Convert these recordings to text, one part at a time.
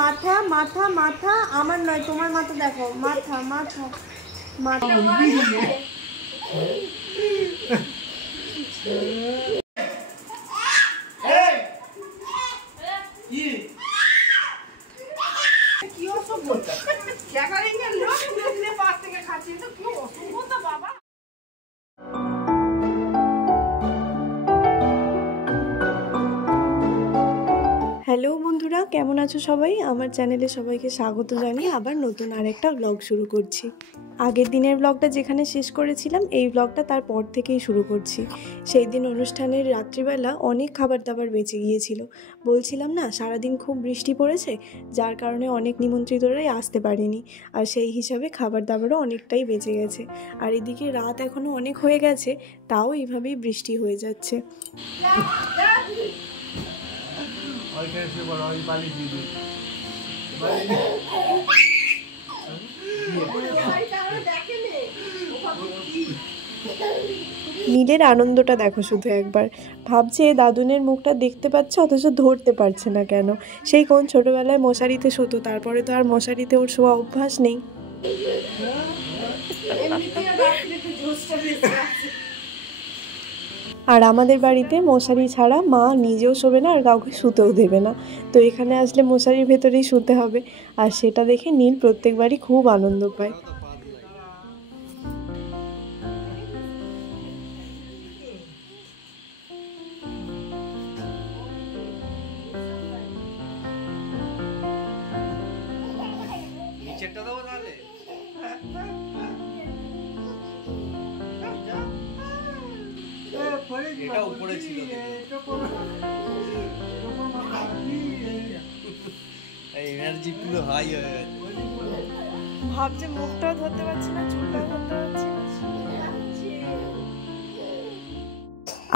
মাথা মাথা মাথা আমার নয়, তোমার মাথা দেখো, মাথা মাথা মাথা। কি অসভ্যতা, লোক পাশ থেকে খাচ্ছি, তো কি অসভ্যতা বাবা। হ্যালো বন্ধুরা, কেমন আছো সবাই? আমার চ্যানেলে সবাইকে স্বাগত জানিয়ে আবার নতুন আরেকটা ব্লগ শুরু করছি। আগের দিনের ব্লগটা যেখানে শেষ করেছিলাম, এই ব্লগটা তারপর থেকেই শুরু করছি। সেই দিন অনুষ্ঠানের রাত্রিবেলা অনেক খাবার দাবার বেঁচে গিয়েছিল। বলছিলাম না, সারাদিন খুব বৃষ্টি পড়েছে, যার কারণে অনেক নিমন্ত্রিতরাই আসতে পারেনি, আর সেই হিসাবে খাবার দাবারও অনেকটাই বেঁচে গেছে। আর এদিকে রাত এখনও অনেক হয়ে গেছে, তাও এইভাবেই বৃষ্টি হয়ে যাচ্ছে। নীলের আনন্দটা দেখো শুধু একবার, ভাবছে দাদুনের মুখটা দেখতে পাচ্ছে অথচ ধরতে পারছে না কেন। সেই কোন ছোটবেলায় মশারিতে শুতো, তারপরে তো আর মশারিতে ওর শোয়া অভ্যাস নেই। আর আমাদের বাড়িতে মশারি ছাড়া মা নিজেও শোবে না, আর কাউকে শুতেও দেবে না। তো এখানে আসলে মশারির ভেতরেই শুতে হবে, আর সেটা দেখে নীল প্রত্যেকবারই খুব আনন্দ পায়। এটা উপরে ছিল, এনার্জি পুরো হাই হয়ে গেছে। ভাবছে মুখটাও ধরতে পারছি না, চুলটাও ধরতে পারছি না।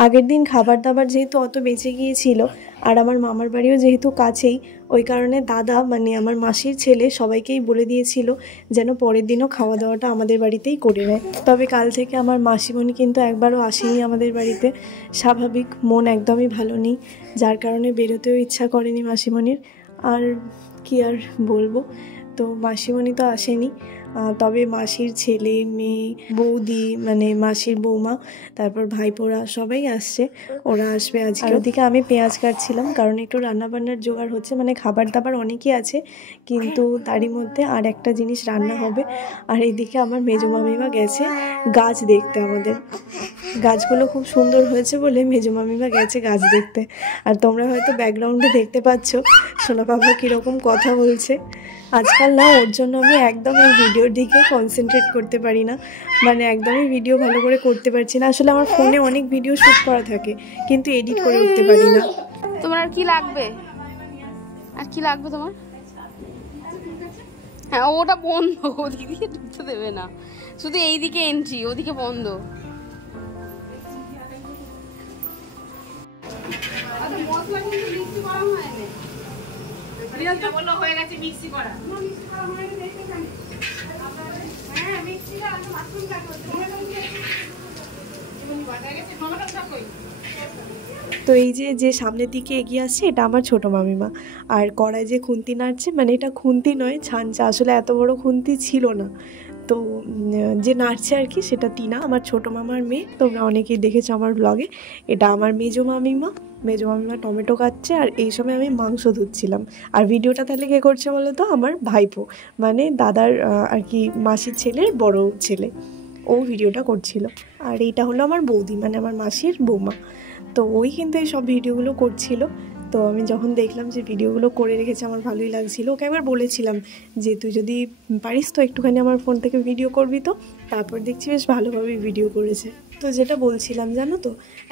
আগের দিন খাবার দাবার যেহেতু অত বেঁচে গিয়েছিল, আর আমার মামার বাড়িও যেহেতু কাছেই, ওই কারণে দাদা মানে আমার মাসির ছেলে সবাইকেই বলে দিয়েছিল যেন পরের দিনও খাওয়া দাওয়াটা আমাদের বাড়িতেই করে নেয়। তবে কাল থেকে আমার মাসিমণি কিন্তু একবারও আসেনি আমাদের বাড়িতে। স্বাভাবিক, মন একদমই ভালো নেই, যার কারণে বেরোতেও ইচ্ছা করেনি মাসিমণির। আর কি আর বলবো, তো মাসিমণি তো আসেনি, তবে মাসির ছেলে, মেয়ে, বৌদি মানে মাসির বৌমা, তারপর ভাইপোরা সবাই আসছে, ওরা আসবে আজকে। ওদিকে আমি পেঁয়াজ কাটছিলাম, কারণ একটু রান্নাবান্নার জোগাড় হচ্ছে, মানে খাবার দাবার অনেকই আছে, কিন্তু তারই মধ্যে আর একটা জিনিস রান্না হবে। আর এইদিকে আমার মেজো মামিমা গেছে গাছ দেখতে আমাদের। গাছগুলো খুব সুন্দর হয়েছে বলে মেজো মামিমা গেছে গাছ দেখতে। আর তোমরা হয়তো ব্যাকগ্রাউন্ডে দেখতে পাচ্ছ সোনা বাবা কীরকম কথা বলছে। আজকাল না ওর জন্য আমি একদম এই ভিডিওর দিকে কনসেন্ট্রেট করতে পারি না, মানে একদমই ভিডিও ভালো করে করতে পারছি না। আসলে আমার ফোনে অনেক ভিডিও শ্যুট করা থাকে, কিন্তু এডিট করে উঠতে পারি না। তোমার আর কি লাগবে? আর কি লাগবে তোমার? হ্যাঁ, ওটা বন্ধ, ওদিকে দিয়ে ঢুকতে দেবে না, শুধু এইদিকে এন্ট্রি, ওদিকে বন্ধ। মশলা কিন্তু মিক্সি করা হয়নি, হয়ে গেছে মিক্সি করা। হ্যাঁ, মিক্সি করা মাশরুম তো এই যে সামনের দিকে এগিয়ে আসছে, এটা আমার ছোট মামিমা। আর কড়াই যে খুন্তি নাড়ছে, মানে এটা খুন্তি নয়, ছাঁচা। আসলে এত বড় খুন্তি ছিল না, তো যে নাড়ছে আর কি, সেটা টিনা, আমার ছোট মামার মেয়ে। তোমরা অনেকেই দেখেছো আমার ব্লগে। এটা আমার মেজো মামিমা টমেটো কাটছে, আর এই সময় আমি মাংস ধুচ্ছিলাম। আর ভিডিওটা তাহলে কে করছে বলো তো? আমার ভাইপো, মানে দাদার আর কি মাসির ছেলের বড় ছেলে, ও ভিডিওটা করছিল। আর এইটা হলো আমার বৌদি, মানে আমার মাসির বৌমা। তো ওই কিন্তু এই সব ভিডিওগুলো করছিল। তো আমি যখন দেখলাম যে ভিডিওগুলো করে রেখেছে, আমার ভালোই লাগছিলো। ওকে একবার বলেছিলাম যে তুই যদি পারিস তো একটুখানি আমার ফোন থেকে ভিডিও করবি। তো তারপর দেখছি বেশ ভালোভাবেই ভিডিও করেছে। তো যেটা বলছিলাম জানো তো,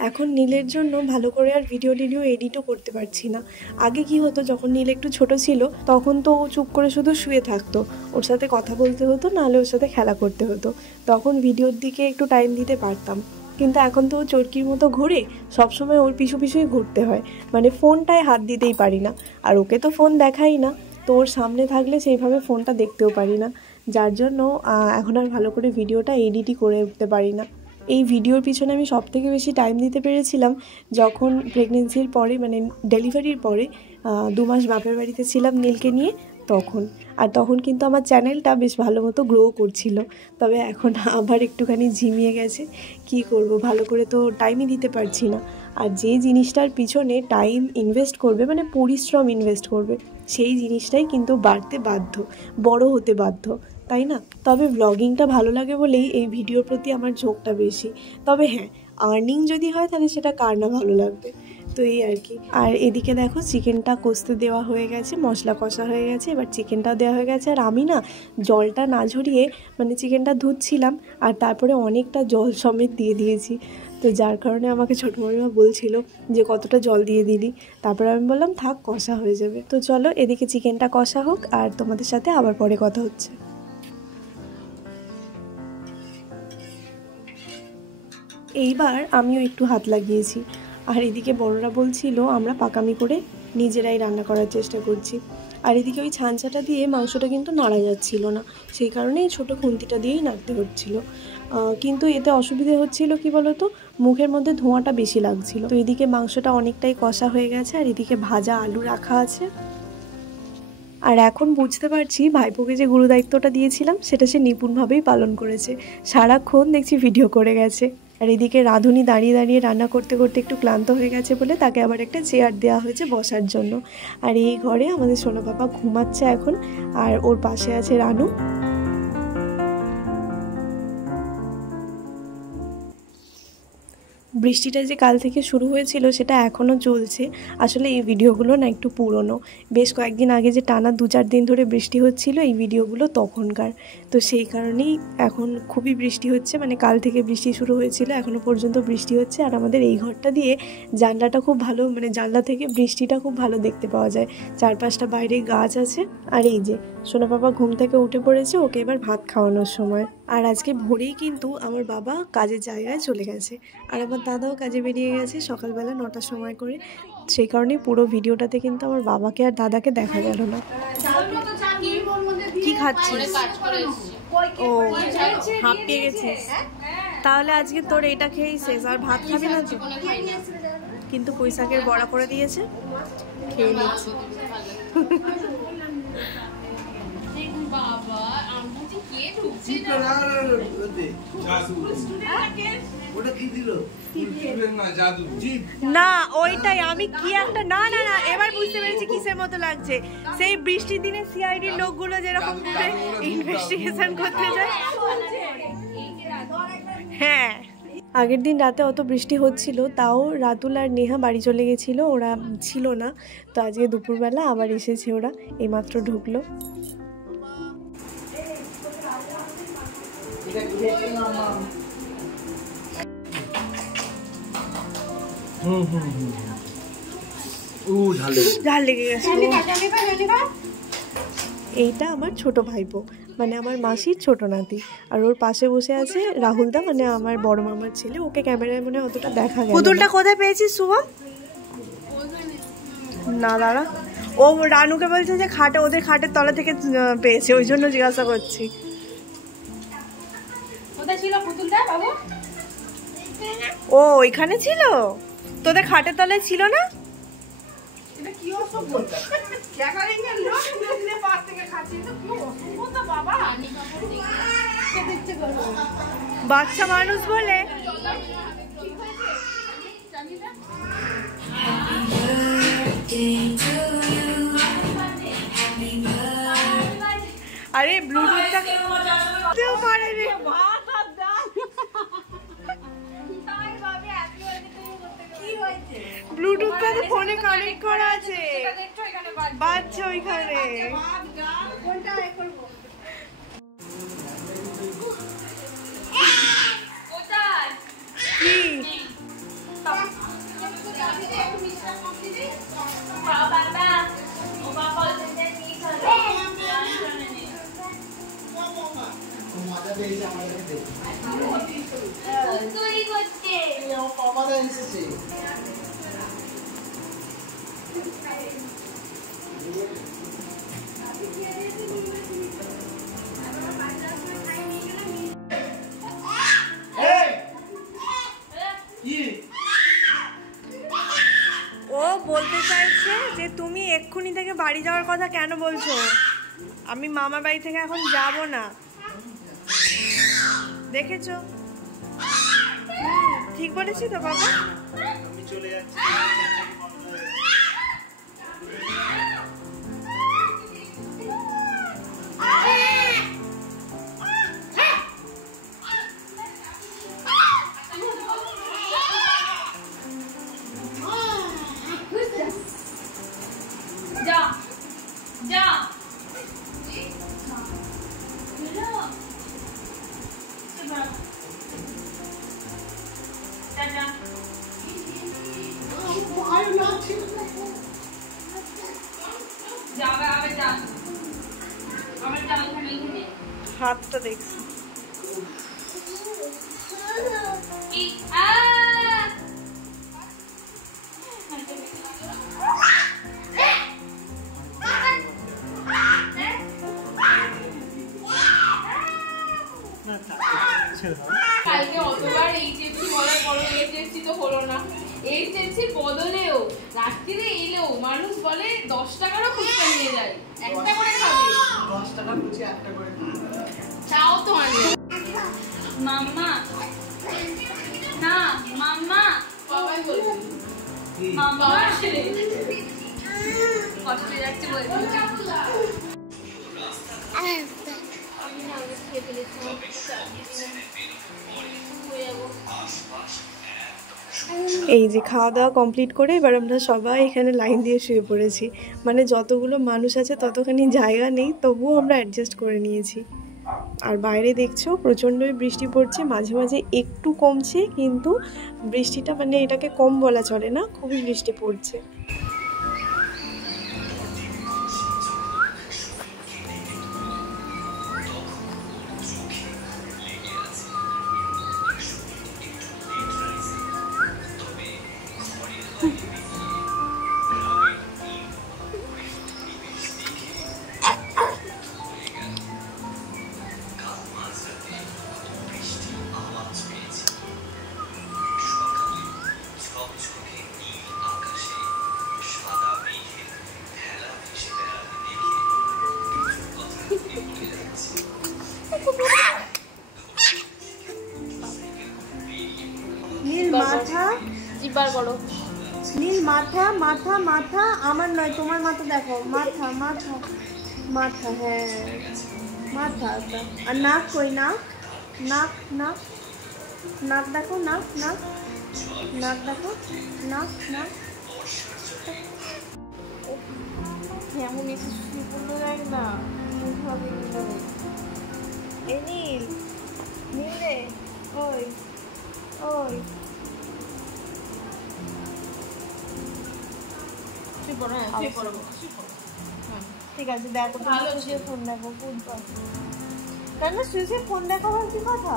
এখন নীলের জন্য ভালো করে আর ভিডিও এডিটও করতে পারছি না। আগে কি হতো, যখন নীল একটু ছোট ছিল তখন তো ও চুপ করে শুধু শুয়ে থাকতো, ওর সাথে কথা বলতে হতো, নাহলে ওর সাথে খেলা করতে হতো, তখন ভিডিওর দিকে একটু টাইম দিতে পারতাম। কিন্তু এখন তো ও চরকির মতো ঘুরে, সবসময় ওর পিছু পিছুই ঘুরতে হয়, মানে ফোনটায় হাত দিতেই পারি না। আর ওকে তো ফোন দেখাই না, তো ওর সামনে থাকলে সেইভাবে ফোনটা দেখতেও পারি না, যার জন্য এখন আর ভালো করে ভিডিওটা এডিটই করে উঠতে পারি না। এই ভিডিওর পিছনে আমি সবথেকে বেশি টাইম দিতে পেরেছিলাম যখন প্রেগনেন্সির পরে, মানে ডেলিভারির পরে 2 মাস বাপের বাড়িতে ছিলাম নীলকে নিয়ে, তখন কিন্তু আমার চ্যানেলটা বেশ ভালো মতো গ্রো করছিল। তবে এখন আবার একটুখানি ঝিমিয়ে গেছে। কি করব, ভালো করে তো টাইমই দিতে পারছি না। আর যে জিনিসটার পিছনে টাইম ইনভেস্ট করবে, মানে পরিশ্রম ইনভেস্ট করবে, সেই জিনিসটাই কিন্তু বাড়তে বাধ্য, বড় হতে বাধ্য, তাই না? তবে ব্লগিংটা ভালো লাগে বলেই এই ভিডিওর প্রতি আমার ঝোঁকটা বেশি। তবে হ্যাঁ, আর্নিং যদি হয় তাহলে সেটা কার না ভালো লাগবে। তো এই আর কি। আর এদিকে দেখো চিকেনটা কষতে দেওয়া হয়ে গেছে, মশলা কষা হয়ে গেছে, এবার চিকেনটা দেওয়া হয়ে গেছে। আর আমি না জলটা না ঝরিয়ে মানে চিকেনটা ধুচ্ছিলাম, আর তারপরে অনেকটা জল সমেত দিয়ে দিয়েছি। তো যার কারণে আমাকে ছোটো মামিমা বলছিল যে কতটা জল দিয়ে দিলি। তারপরে আমি বললাম থাক, কষা হয়ে যাবে। তো চলো এদিকে চিকেনটা কষা হোক, আর তোমাদের সাথে আবার পরে কথা হচ্ছে। এইবার আমিও একটু হাত লাগিয়েছি। আর এদিকে বড়রা বলছিল আমরা পাকামি করে নিজেরাই রান্না করার চেষ্টা করছি। আর এদিকে ওই ছাঁচাটা দিয়ে মাংসটা কিন্তু নাড়া যাচ্ছিল না, সেই কারণে এই ছোটো খুন্তিটা দিয়েই নাড়তে হচ্ছিল। কিন্তু এতে অসুবিধে হচ্ছিল কি বলতো, মুখের মধ্যে ধোঁয়াটা বেশি লাগছিল। তো এদিকে মাংসটা অনেকটাই কষা হয়ে গেছে, আর এদিকে ভাজা আলু রাখা আছে। আর এখন বুঝতে পারছি ভাইপোকে যে গুরুদায়িত্বটা দিয়েছিলাম সেটা সে নিপুণভাবেই পালন করেছে। সারাক্ষণ দেখছি ভিডিও করে গেছে। আর এদিকে রাঁধুনি দাঁড়িয়ে দাঁড়িয়ে রান্না করতে করতে একটু ক্লান্ত হয়ে গেছে বলে তাকে আবার একটা চেয়ার দেওয়া হয়েছে বসার জন্য। আর এই ঘরে আমাদের সোনা পাপা ঘুমাচ্ছে এখন, আর ওর পাশে আছে রানু। বৃষ্টিটা যে কাল থেকে শুরু হয়েছিল সেটা এখনও চলছে। আসলে এই ভিডিওগুলো না একটু পুরনো, বেশ কয়েকদিন আগে যে টানা 2-4 দিন ধরে বৃষ্টি হচ্ছিল এই ভিডিওগুলো তখনকার। তো সেই কারণেই এখন খুবই বৃষ্টি হচ্ছে, মানে কাল থেকে বৃষ্টি শুরু হয়েছিল, এখনও পর্যন্ত বৃষ্টি হচ্ছে। আর আমাদের এই ঘরটা দিয়ে জানলাটা খুব ভালো, মানে জানলা থেকে বৃষ্টিটা খুব ভালো দেখতে পাওয়া যায়। চারপাশটা বাইরে গাছ আছে। আর এই যে সোনা বাবা ঘুম থেকে উঠে পড়েছে, ওকে এবার ভাত খাওয়ানোর সময়। আর আজকে ভোরেই কিন্তু আমার বাবা কাজের জায়গায় চলে গেছে, আর আমার দাদাও কাজে বেরিয়ে গেছে সকালবেলা 9টার সময় করে। সেই কারণেই পুরো ভিডিওটাতে কিন্তু আমার বাবাকে আর দাদাকে দেখা গেল না। কি খাচ্ছিস? ও, হাঁপিয়ে গেছিস? তাহলে আজকে তোর এটা খেয়েই শেষ, আর ভাত খাবি না তো? কিন্তু পুঁইশাকের বড়া করে দিয়েছে, খেয়ে নিচ্ছি। না ওইটাই আমি কি একটা না না না এবার বুঝতে পেরেছি কিসের মতো লাগছে। সেই বৃষ্টির দিনে সিআইডির লোকগুলো যেরকম করে ইনভেস্টিগেশন করতে যায়। হ্যাঁ, আগের দিন রাতে অত বৃষ্টি হচ্ছিল, তাও রাতুল আর নেহা বাড়ি চলে গেছিলো, ওরা ছিল না। তো আজকে দুপুরবেলা আবার এসেছে, ওরা এইমাত্র ঢুকলো। ঝাল লেগে গেছে। এইটা আমার ছোট ভাইপো, মানে আমার মাসির ছোট নাতি। আর ওর পাশে বসে আছে রাহুলদা, মানে আমার বড় মামার ছেলে। ওকে ক্যামেরায় মনে অতটা দেখা গেল। পুতুলটা কোথায় পেয়েছিস শুভম? না দাঁড়া, ও রানুকে বলছে যে খাটে, ওদের খাটের তলা থেকে পেয়েছে, ওই জন্য জিজ্ঞাসা করছি। ও এখানে ছিল, তোদের খাটের তলায় ছিল না? বাচ্চা মানুষ বলে। আরে ব্লুটুথটা পারে রে, ব্লুটুথটা তো ফোনে কানেক্ট করা আছে, বাচ্চা ওইখানে। ও বলতে চাইছে যে তুমি বাড়ি যাওয়ার কথা কেন বলছো? আমি মামা বাড়ি থেকে এখন যাব না, দেখেছো? ঠিক বলেছি তো বাবা? আমি চলে যাচ্ছি। হাতটা দেখছি। কালকে অতবার এইচএফসি বলার পরও এইচএফসি তো হলো না। এইচএফসির বদলেও রাত্রিরে এলেও মানুষ বলে 10 টাকারও ফুচকা নিয়ে যায়, একটা করে খাবে। 10 টাকা বুঝি একটা করে তাও তো আনে মাম্মা না, মাম্মা বাবাই বলবে মাম্মা আসলে কষ্ট যাচ্ছে বলছে। আমি না আগে খেয়ে ফেলেছি। এই যে খাওয়া দাওয়া কমপ্লিট করে এবার আমরা সবাই এখানে লাইন দিয়ে শুয়ে পড়েছি। মানে যতগুলো মানুষ আছে ততখানি জায়গা নেই, তবুও আমরা অ্যাডজাস্ট করে নিয়েছি। আর বাইরে দেখছো প্রচণ্ডই বৃষ্টি পড়ছে, মাঝে মাঝে একটু কমছে, কিন্তু বৃষ্টিটা মানে এটাকে কম বলা চলে না, খুবই বৃষ্টি পড়ছে। নীল মাথা, জিব্বার করো। নীল মাথা, মাথা মাথা আমার নয়, তোমার মাথা দেখো, মাথা মাথা মাথা, হ্যাঁ মাথা। আর নাক কই? নাক নাক নাক নাক দেখো, নাক নাক নাক দেখো, নাক নাক। কেমন এসে শুয়ে পড়লো দেখ না। এই নীল, নীল রে, ওই ওই শুয়ে পড়ো, হ্যাঁ শুয়ে পড়ো। ঠিক আছে, দেখো ভালো শুয়ে ফোন দেখো, বুঝবা কেন শুয়ে ফোন দেখো? আবার কি কথা?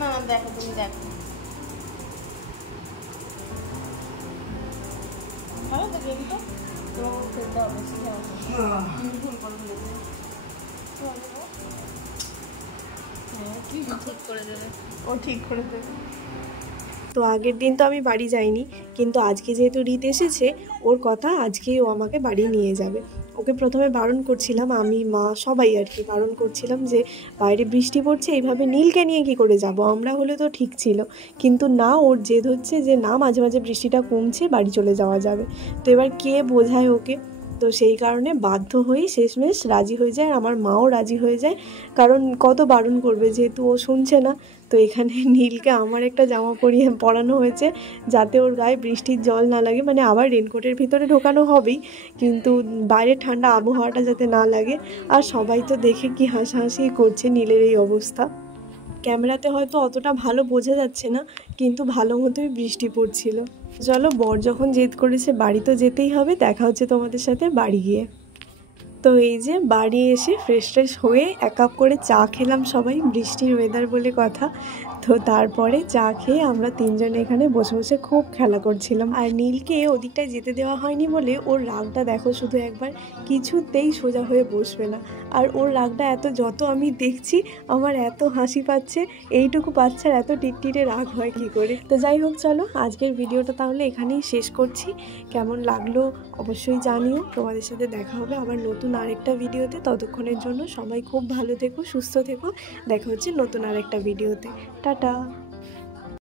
না দেখো, তুমি দেখো ভালো তো গেম তো তোমাকে খেলতে হবে, শিখে আসো। ভুল করে ফেলেছে, ঠিক করে দেবে, ও ঠিক করে দেবে। তো আগের দিন তো আমি বাড়ি যাইনি, কিন্তু আজকে যেহেতু রীত এসেছে, ওর কথা আজকেই ও আমাকে বাড়ি নিয়ে যাবে। ওকে প্রথমে বারণ করছিলাম, আমি মা সবাই আর কি বারণ করছিলাম যে বাইরে বৃষ্টি পড়ছে, এইভাবে নীলকে নিয়ে কি করে যাব, আমরা হলে তো ঠিক ছিল। কিন্তু না, ওর জেদ হচ্ছে যে না, মাঝে মাঝে বৃষ্টিটা কমছে, বাড়ি চলে যাওয়া যাবে। তো এবার কে বোঝায় ওকে? তো সেই কারণে বাধ্য হয়েই শেষমেশ রাজি হয়ে যায়, আর আমার মাও রাজি হয়ে যায়, কারণ কত বারণ করবে, যেহেতু ও শুনছে না। তো এখানে নীলকে আমার একটা জামা পরানো হয়েছে, যাতে ওর গায়ে বৃষ্টির জল না লাগে, মানে আবার রেনকোটের ভিতরে ঢোকানো হবেই, কিন্তু বাইরের ঠান্ডা আবহাওয়াটা যাতে না লাগে। আর সবাই তো দেখে কি হাসাহাসি করছে নীলের এই অবস্থা। ক্যামেরাতে হয়তো অতটা ভালো বোঝা যাচ্ছে না, কিন্তু ভালো মতোই বৃষ্টি পড়ছিল। চলো, বর যখন জেদ করেছে বাড়ি তো যেতেই হবে, দেখা হচ্ছে তোমাদের সাথে বাড়ি গিয়ে। তো এই যে বাড়ি এসে ফ্রেশ হয়ে 1 কাপ করে চা খেলাম সবাই, বৃষ্টির ওয়েদার বলে কথা। তো তারপরে চা খেয়ে আমরা তিনজনে এখানে বসে বসে খুব খেলা করছিলাম। আর নীলকে ওদিকটায় যেতে দেওয়া হয়নি বলে ওর রাগটা দেখো শুধু একবার, কিছুতেই সোজা হয়ে বসবে না। আর ওর রাগটা যত আমি দেখছি আমার এত হাসি পাচ্ছে, এইটুকু বাচ্চার এত টিটটিটে রাগ হয় কি করে। তো যাই হোক, চলো আজকের ভিডিওটা তাহলে এখানেই শেষ করছি। কেমন লাগলো অবশ্যই জানিও। তোমাদের সাথে দেখা হবে আবার নতুন আরেকটা ভিডিওতে। ততক্ষণের জন্য সবাই খুব ভালো থেকো, সুস্থ থেকো। দেখা হচ্ছে নতুন আরেকটা ভিডিওতে। টাটা।